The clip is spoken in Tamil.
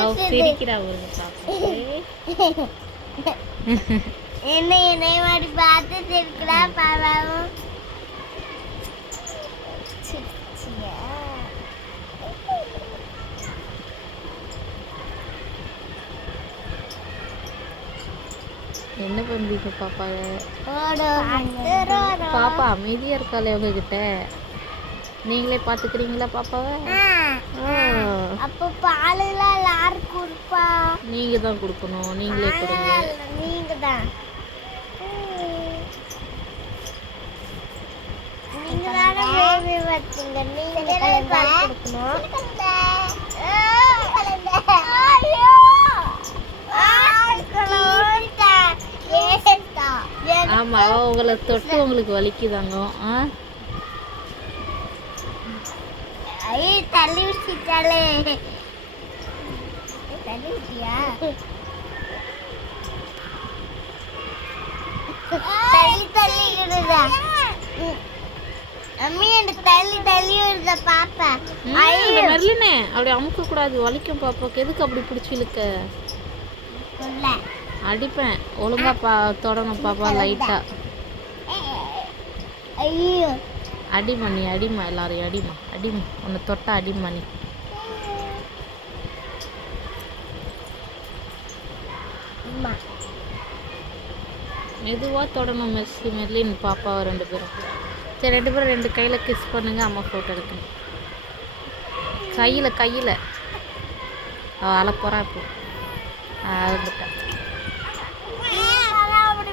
அவ சிரிக்கிறா ஒரு பாப்பா. என்னை மாதிரி பார்த்து சிரிக்கிறா பாப்பாவும். என்ன பண்றீங்க பாப்பா? பாப்பா அமைதியா இருக்காளே உங்ககிட்ட. நீங்களே பாத்துக்கிறீங்களா பாப்பாவை? அப்போ பாலெல்லாம் யாரு கொடுப்பா? நீங்க தான் கொடுக்கணும். நீங்களே கொடுங்க. நீங்க தான். நீங்க தானே பேபி வச்சீங்க. நீங்க தானே பால் கொடுக்கணும். ஆமா, உங்களை தொட்டு உங்களுக்கு வலிக்குதாங்க. தள்ளி விட்டாலே. தள்ளி விட்டியா? தள்ளி தள்ளி விடுதா அம்மி? எனக்கு தள்ளி தள்ளி விடுத பாப்பா. மெர்லினே அப்படி அமுக்க கூடாது, வலிக்கும் பாப்பாக்கு. எதுக்கு அப்படி பிடிச்சி இழுக்க? அடிப்பேன். ஒழுங்கா தொடணும் பாப்பா லைட்டா. ஐயோ, அடிமா நீ, அடிமா எல்லாரையும் அடிமா. அடிமா, உன்னை தொட்டா அடிமா நீ. மெதுவாக தொடணும் மெர்லின் பாப்பாவை ரெண்டு பேரும். சரி, ரெண்டு பேரும் ரெண்டு கையில் கிஸ் பண்ணுங்க. அம்மா ஃபோட்டோ எடுக்கணும். கையில் அழப்போகிறா இப்போ. அதுக்கிட்ட